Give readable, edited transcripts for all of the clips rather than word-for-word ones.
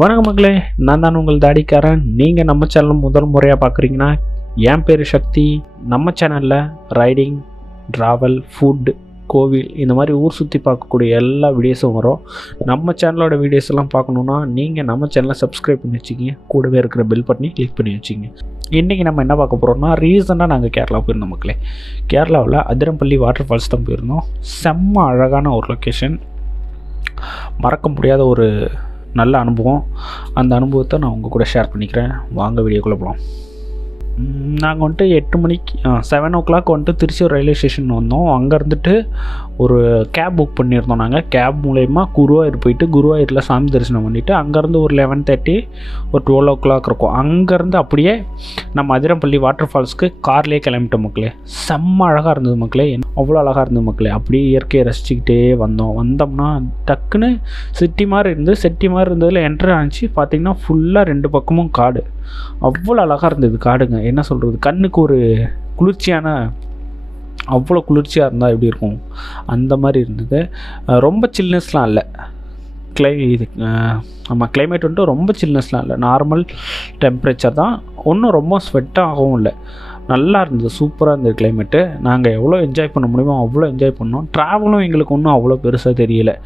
வணக்கம் மக்களே, நான் தான் உங்கள் தாடிக்காரன். நீங்கள் நம்ம சேனல் முதல் முறையாக பார்க்குறீங்கன்னா, என் பேர் சக்தி. நம்ம சேனலில் ரைடிங், ட்ராவல், ஃபுட், கோவில் இந்த மாதிரி ஊர் சுற்றி பார்க்கக்கூடிய எல்லா வீடியோஸும் வரும். நம்ம சேனலோட வீடியோஸ் எல்லாம் பார்க்கணுன்னா நீங்கள் நம்ம சேனலை சப்ஸ்கிரைப் பண்ணி வச்சுக்கிங்க, கூடவே இருக்கிற பெல் பட்டனை கிளிக் பண்ணி வச்சுங்க. இன்றைக்கி நம்ம என்ன பார்க்க போகிறோம்னா, ரீசெண்டாக நாங்கள் கேரளா போயிருந்தோம் மக்களே. கேரளாவில் அதிரப்பள்ளி வாட்டர்ஃபால்ஸ் தான் போயிருந்தோம். செம்ம அழகான ஒரு லொக்கேஷன், மறக்க முடியாத ஒரு நல்ல அனுபவம். அந்த அனுபவத்தை நான் உங்கள் கூட ஷேர் பண்ணிக்கிறேன். வாங்க வீடியோக்குள்ளே போகலாம். நாங்கள் வந்துட்டு 8 மணிக்கு 7 o'clock வந்துட்டு திருச்சூர் ரயில்வே ஸ்டேஷன் வந்தோம். அங்கே இருந்துட்டு ஒரு கேப் புக் பண்ணியிருந்தோம். நாங்கள் கேப் மூலயமா குருவாயூர் போயிட்டு குருவாயூரில் சாமி தரிசனம் பண்ணிவிட்டு அங்கேருந்து ஒரு 11:30 ஒரு 12 o'clock இருக்கும். அங்கேருந்து அப்படியே நம்ம அதிரப்பள்ளி வாட்டர் ஃபால்ஸ்க்கு கார்லேயே கிளம்பிட்டோம் மக்களே. செம்ம அழகாக இருந்தது மக்களே, அவ்வளோ அழகாக இருந்தது மக்களே. அப்படியே இயற்கையை ரசிச்சுக்கிட்டே வந்தோம்னா டக்குன்னு சிட்டி மாதிரி இருந்ததில் என்ட்ரு ஆனிச்சு. பார்த்திங்கன்னா ஃபுல்லாக 2 பக்கமும் காடு. அவ்வளோ அழகாக இருந்தது காடுங்க. என்ன சொல்கிறது, கண்ணுக்கு ஒரு குளிர்ச்சியான, அவ்வளோ குளிர்ச்சியாக இருந்தால் எப்படி இருக்கும் அந்த மாதிரி இருந்தது. ரொம்ப சில்னஸ்லாம் இல்லை நம்ம கிளைமேட் வந்துட்டு ரொம்ப சில்னஸ்லாம் இல்லை, நார்மல் டெம்பரேச்சர் தான். ஒன்றும் ரொம்ப ஸ்வெட்டாகவும் இல்லை, நல்லா இருந்தது, சூப்பராக இருந்தது கிளைமேட்டு. நாங்கள் எவ்வளோ என்ஜாய் பண்ண முடியுமோ அவ்வளோ என்ஜாய் பண்ணோம். ட்ராவலும் எங்களுக்கு ஒன்றும் அவ்வளோ பெருசாக தெரியலை.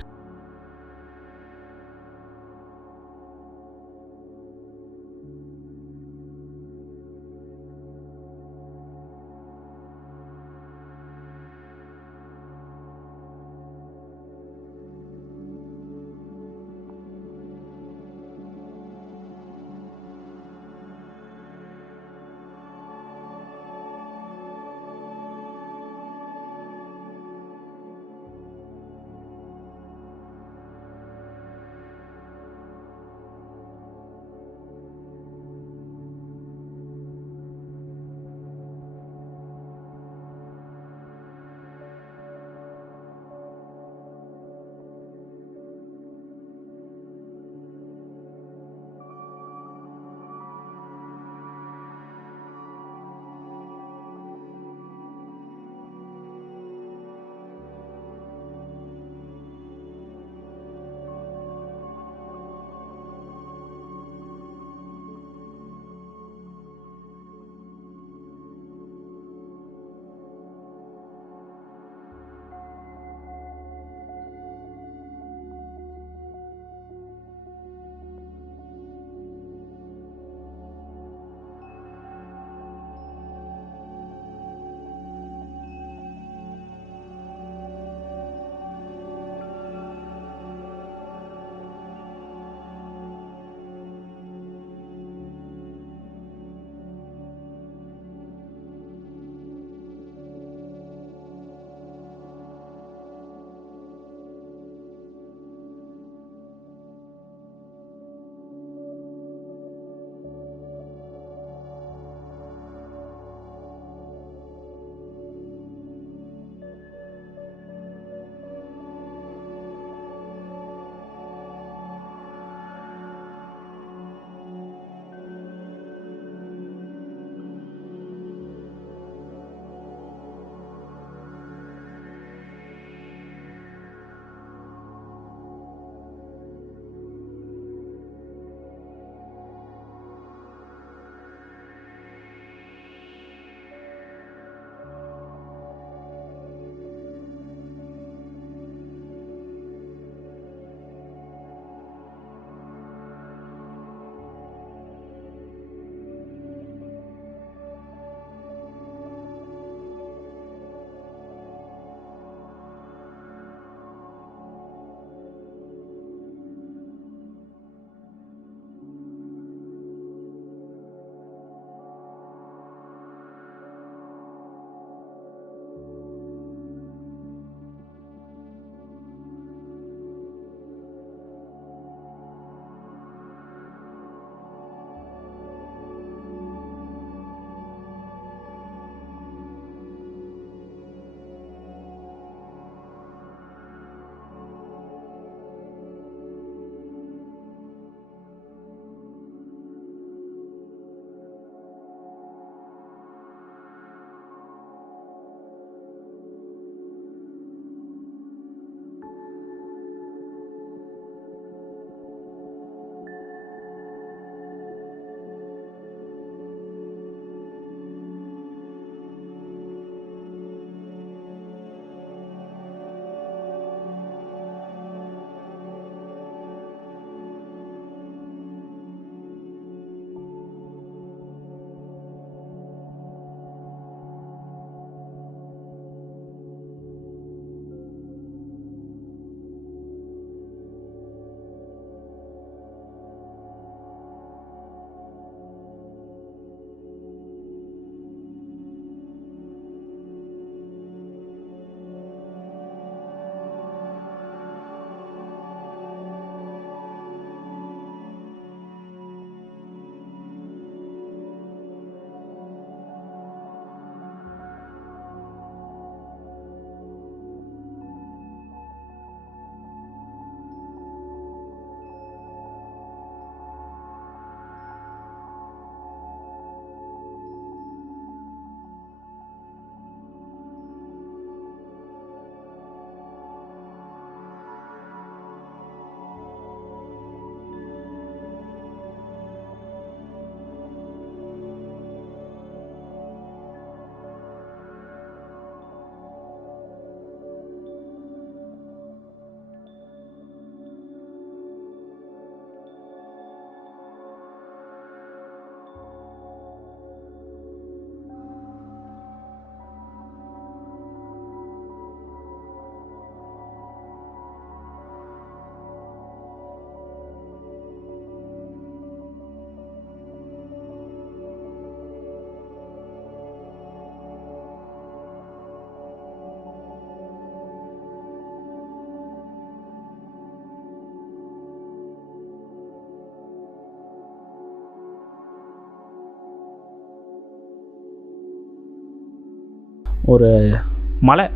ஒரு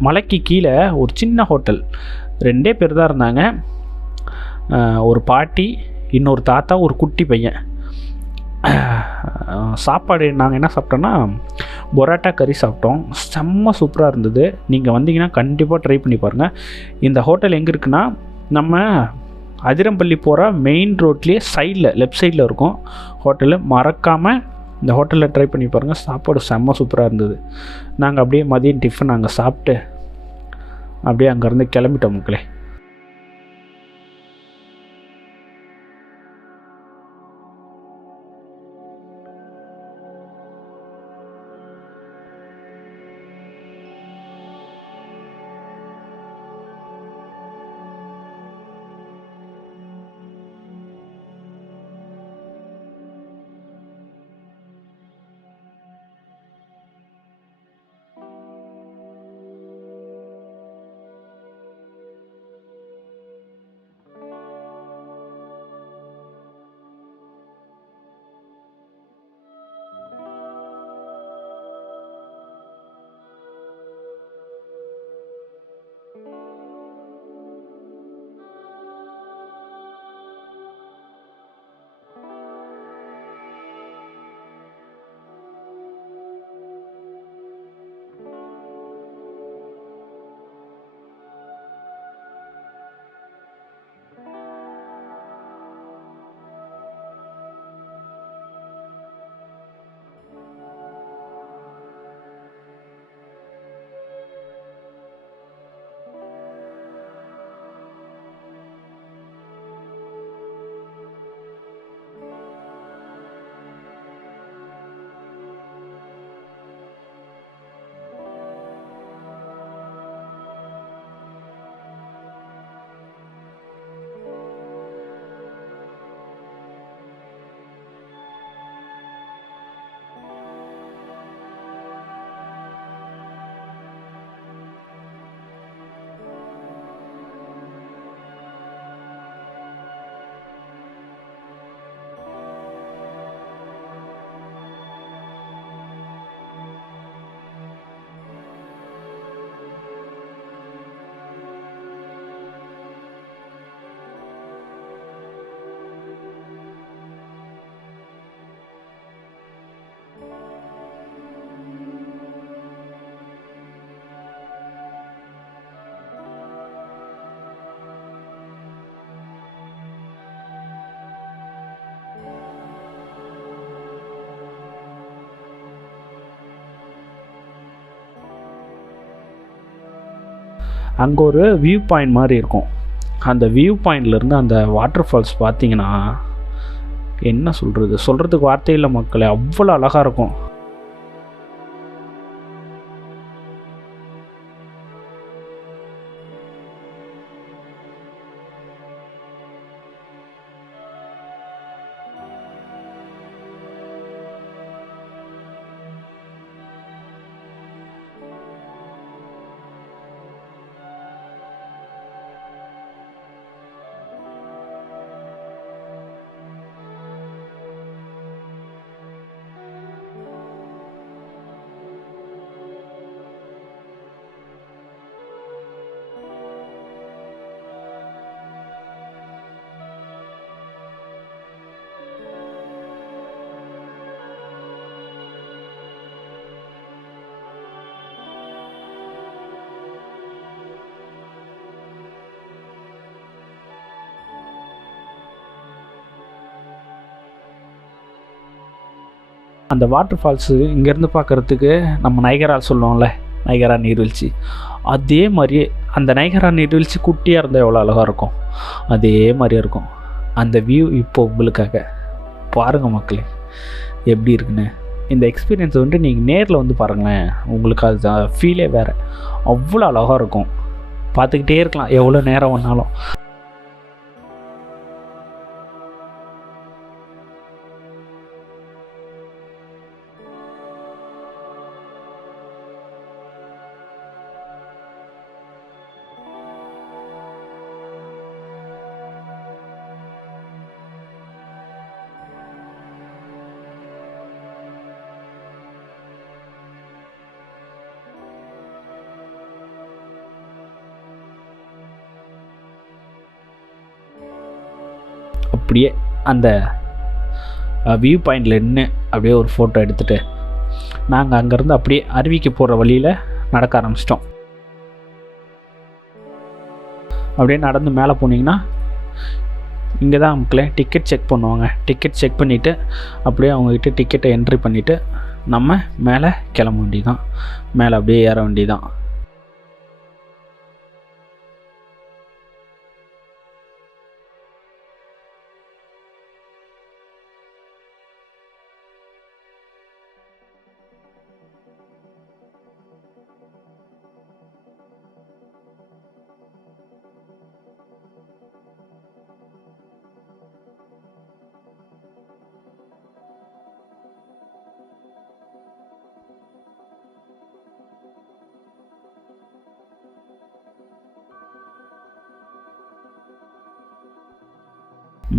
மலைக்கு கீழே ஒரு சின்ன ஹோட்டல், 2 பேர் தான் இருந்தாங்க. ஒரு பாட்டி, இன்னொரு தாத்தா, ஒரு குட்டி பையன். சாப்பாடு நாங்கள் என்ன சாப்பிட்டோன்னா பொராட்டா கறி சாப்பிட்டோம். செம்ம சூப்பராக இருந்தது. நீங்கள் வந்தீங்கன்னா கண்டிப்பாக ட்ரை பண்ணி பாருங்கள். இந்த ஹோட்டல் எங்கே இருக்குன்னா, நம்ம அதிரம்பள்ளி போகிற மெயின் ரோட்லேயே சைடில் லெஃப்ட் சைடில் இருக்கும் ஹோட்டலு. மறக்காமல் இந்த ஹோட்டலில் ட்ரை பண்ணி பாருங்கள். சாப்பாடு செம்ம சூப்பராக இருந்தது. நாங்கள் அப்படியே மதியம் டிஃபன் அங்கே சாப்பிட்டு அப்படியே அங்கேருந்து கிளம்பிட்டோம் மக்களே. அங்கே ஒரு வியூ பாயிண்ட் மாதிரி இருக்கும். அந்த வியூ பாயிண்ட்லேருந்து அந்த வாட்டர் ஃபால்ஸ் பார்த்தீங்கன்னா என்ன சொல்கிறதுக்கு வார்த்தை இல்லை மக்களே, அவ்வளோ அழகாக இருக்கும். அந்த வாட்டர் ஃபால்ஸு இங்கேருந்து பார்க்குறதுக்கு நம்ம நைகரா சொல்லுவோம்ல, நைகரா நீர்வீழ்ச்சி, அதே மாதிரியே அந்த நைகரா நீர்வீழ்ச்சி குட்டியாக இருந்தால் எவ்வளோ அழகாக இருக்கும், அதே மாதிரியே இருக்கும். அந்த வியூ இப்போ உங்களுக்காக பாருங்கள் மக்களே எப்படி இருக்குன்னு. இந்த எக்ஸ்பீரியன்ஸ் வந்துட்டு நீங்கள் நேரில் வந்து பாருங்களேன், உங்களுக்கு அது ஃபீலே வேறு, அவ்வளோ அழகாக இருக்கும். பார்த்துக்கிட்டே இருக்கலாம் எவ்வளோ நேரம் வேணாலும். அப்படியே அந்த வியூ பாயிண்டில் நின்று அப்படியே ஒரு ஃபோட்டோ எடுத்துகிட்டு நாங்கள் அங்கேருந்து அப்படியே அருவிக்கு போகிற வழியில் நடக்க ஆரம்பிச்சிட்டோம். அப்படியே நடந்து மேலே போனீங்கன்னா இங்கே தான் மக்களே டிக்கெட் செக் பண்ணுவாங்க. டிக்கெட் செக் பண்ணிவிட்டு அப்படியே அவங்கக்கிட்ட டிக்கெட்டை என்ட்ரி பண்ணிவிட்டு நம்ம மேலே கிளம்ப வேண்டியதான், மேலே அப்படியே ஏற வேண்டியதான்.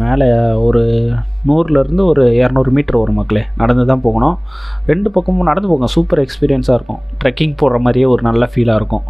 மேலே ஒரு 100லேருந்து ஒரு 200 மீட்டர் வரும் மக்களே. நடந்து தான் போகணும். 2 பக்கமும் நடந்து போங்க, சூப்பர் எக்ஸ்பீரியன்ஸாக இருக்கும். ட்ரெக்கிங் போடுற மாதிரியே ஒரு நல்ல ஃபீலாக இருக்கும்.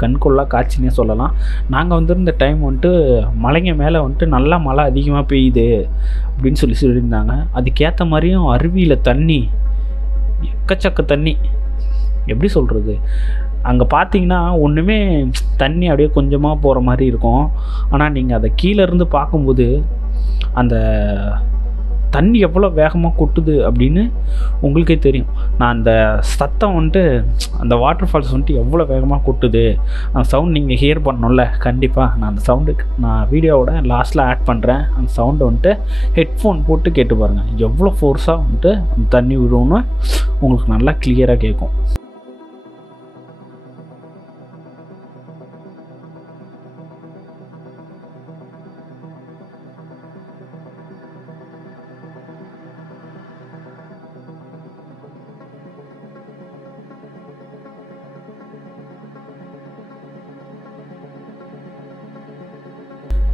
கண்கொள்ளா காட்சினே சொல்லலாம். நாங்கள் வந்திருந்த டைம் வந்துட்டு மலைங்க மேலே வந்துட்டு நல்லா மழை அதிகமாக பெய்யுது அப்படின்னு சொல்லியிருந்தாங்க. அதுக்கேற்ற மாதிரியும் அருவியில் தண்ணி எக்கச்சக்க தண்ணி. எப்படி சொல்கிறது, அங்கே பார்த்தீங்கன்னா ஒன்றுமே தண்ணி அப்படியே கொஞ்சமாக போகிற மாதிரி இருக்கும். ஆனால் நீங்கள் அதை கீழேருந்து பார்க்கும்போது அந்த தண்ணி எவ்வளோ வேகமாக கொட்டுது அப்படின்னு உங்களுக்கே தெரியும். நான் அந்த சத்தம் வந்துட்டு அந்த வாட்டர் ஃபால்ஸ் வந்துட்டு எவ்வளோ வேகமாக கொட்டுது அந்த சவுண்ட் நீங்கள் ஹியர் பண்ணணும்ல. கண்டிப்பாக நான் அந்த சவுண்டுக்கு நான் வீடியோவோட லாஸ்ட்டில் ஆட் பண்ணுறேன். அந்த சவுண்டை வந்துட்டு ஹெட்ஃபோன் போட்டு கேட்டு பாருங்கள், எவ்வளோ ஃபோர்ஸாக வந்துட்டு அந்த தண்ணி விழுவுன்னு உங்களுக்கு நல்லா கிளியராக கேட்கும்.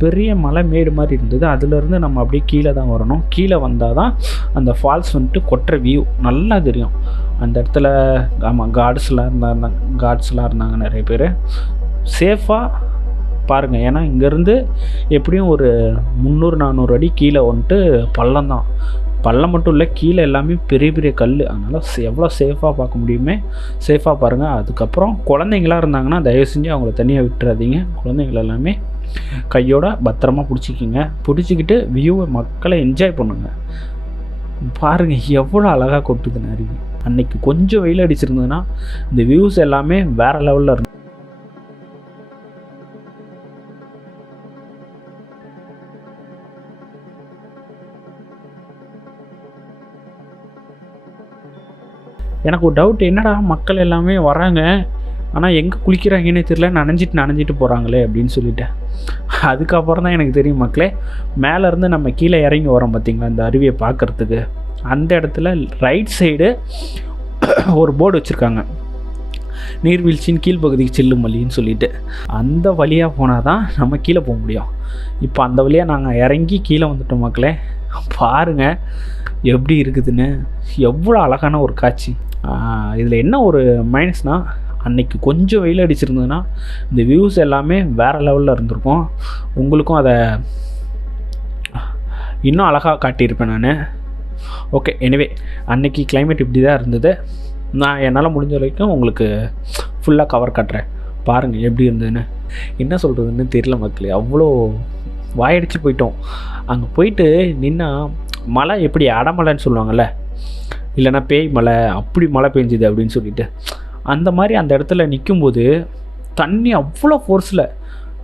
பெரிய மலை மேடு மாதிரி இருந்தது. அதுலேருந்து நம்ம அப்படியே கீழே தான் வரணும். கீழே வந்தால் தான் அந்த ஃபால்ஸ் வந்துட்டு கொட்டுற வியூ நல்லா தெரியும். அந்த இடத்துல காட்ஸ்லாம் இருந்தாங்க நிறைய பேர். சேஃபாக பாருங்கள். ஏன்னா இங்கேருந்து எப்படியும் ஒரு 300-400 அடி கீழே வந்துட்டு பள்ளம் தான். பள்ளம் மட்டும் இல்லை, கீழே எல்லாமே பெரிய பெரிய கல். அதனால் எவ்வளோ சேஃபாக பார்க்க முடியுமே சேஃபாக பாருங்கள். அதுக்கப்புறம் குழந்தைங்களாம் இருந்தாங்கன்னா தயவு செஞ்சு அவங்கள தனியாக விட்டுறாதீங்க. குழந்தைங்கள எல்லாமே கையோட பத்திரமா பிடிச்சிக்கிங்க. பிடிச்சிக்கிட்டு வியூவை மக்களை என்ஜாய் பண்ணுங்கள். பாருங்கள் எவ்வளோ அழகாக கொட்டுதுன்னு அருவி. அன்றைக்கி கொஞ்சம் வெயில் அடிச்சிருந்ததுன்னா இந்த வியூஸ் எல்லாமே வேறு லெவலில் இருக்கும். எனக்கு ஒரு டவுட், என்னடா மக்கள் எல்லாமே வராங்க ஆனால் எங்கே குளிக்கிறாங்கன்னே தெரியல, நனைஞ்சிட்டு போகிறாங்களே அப்படின்னு சொல்லிட்டேன். அதுக்கப்புறம் தான் எனக்கு தெரியும் மக்களே, மேலேருந்து நம்ம கீழே இறங்கி வரோம் பார்த்திங்களா இந்த அருவியை பார்க்குறதுக்கு. அந்த இடத்துல ரைட் சைடு ஒரு போர்டு வச்சுருக்காங்க, நீர்வீழ்ச்சியின் கீழ்ப்பகுதிக்கு செல்லும் வழின்னு சொல்லிட்டு. அந்த வழியாக போனால் தான் நம்ம கீழே போக முடியும். இப்போ அந்த வழியாக நாங்கள் இறங்கி கீழே வந்துட்டோம் மக்களே. பாருங்கள் எப்படி இருக்குதுன்னு, எவ்வளோ அழகான ஒரு காட்சி. இதில் என்ன ஒரு மைனஸ்னால், அன்றைக்கி கொஞ்சம் வெயில் அடிச்சிருந்ததுன்னா இந்த வியூஸ் எல்லாமே வேறு லெவலில் இருந்திருக்கும். உங்களுக்கும் அதை இன்னும் அழகாக காட்டியிருப்பேன் நான். ஓகே, எனிவே அன்றைக்கி கிளைமேட் இப்படி தான் இருந்தது. நான் என்னால் முடிஞ்ச வரைக்கும் உங்களுக்கு ஃபுல்லாக கவர் காட்டுறேன். பாருங்கள் எப்படி இருந்ததுன்னு. என்ன சொல்கிறதுன்னு தெரியல மக்களே, அவ்வளோ வாயடிச்சு போயிட்டோம். அங்கே போயிட்டு நின்னா மழை எப்படி அடமலைன்னு சொல்லுவாங்கள்ல, இல்லைன்னா பேய் மழை, அப்படி மழை பெஞ்சுது அப்படின்னு சொல்லிட்டு, அந்த மாதிரி அந்த இடத்துல நிற்கும்போது தண்ணி அவ்வளோ ஃபோர்ஸில்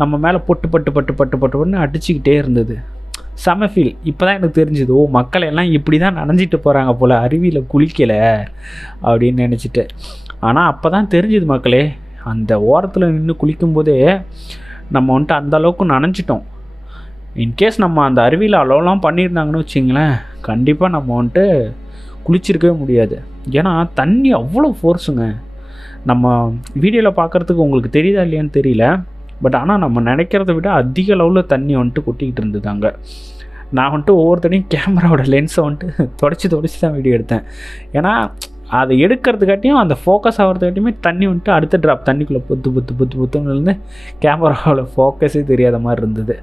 நம்ம மேலே பட்டு அடிச்சுக்கிட்டே இருந்தது. செம ஃபீல். இப்போ தான் எனக்கு தெரிஞ்சுது, ஓ மக்கள் எல்லாம் இப்படி தான் நனைஞ்சிட்டு போகிறாங்க போல், அருவியில் குளிக்கலை அப்படின்னு நினச்சிட்டு. ஆனால் அப்போ தான் தெரிஞ்சுது மக்களே, அந்த ஓரத்தில் நின்று குளிக்கும்போதே நம்ம வந்துட்டு அந்தளவுக்கு நனைஞ்சிட்டோம். இன்கேஸ் நம்ம அந்த அருவியில் அலோலாம் பண்ணியிருந்தாங்கன்னு வச்சிங்களேன், கண்டிப்பாக நம்ம வந்துட்டு குளிச்சிருக்கவே முடியாது. ஏன்னா தண்ணி அவ்வளோ ஃபோர்ஸுங்க. நம்ம வீடியோவில் பார்க்குறதுக்கு உங்களுக்கு தெரியுதா இல்லையான்னு தெரியல, பட் ஆனால் நம்ம நினைக்கிறத விட அதிக அளவில் தண்ணி வந்துட்டு கொட்டிக்கிட்டு இருந்தது அங்கே. நான் வந்துட்டு ஒவ்வொருத்தனையும் கேமராவோட லென்ஸை வந்துட்டு தொடச்சி தான் வீடியோ எடுத்தேன். ஏன்னா அதை எடுக்கிறதுக்காட்டியும் அந்த ஃபோக்கஸ் ஆகிறதுக்காட்டியுமே தண்ணி வந்துட்டு அடுத்த ட்ராப் தண்ணிக்குள்ளே புத்துன்னு இருந்து கேமராவில் ஃபோக்கஸே தெரியாத மாதிரி இருந்தது.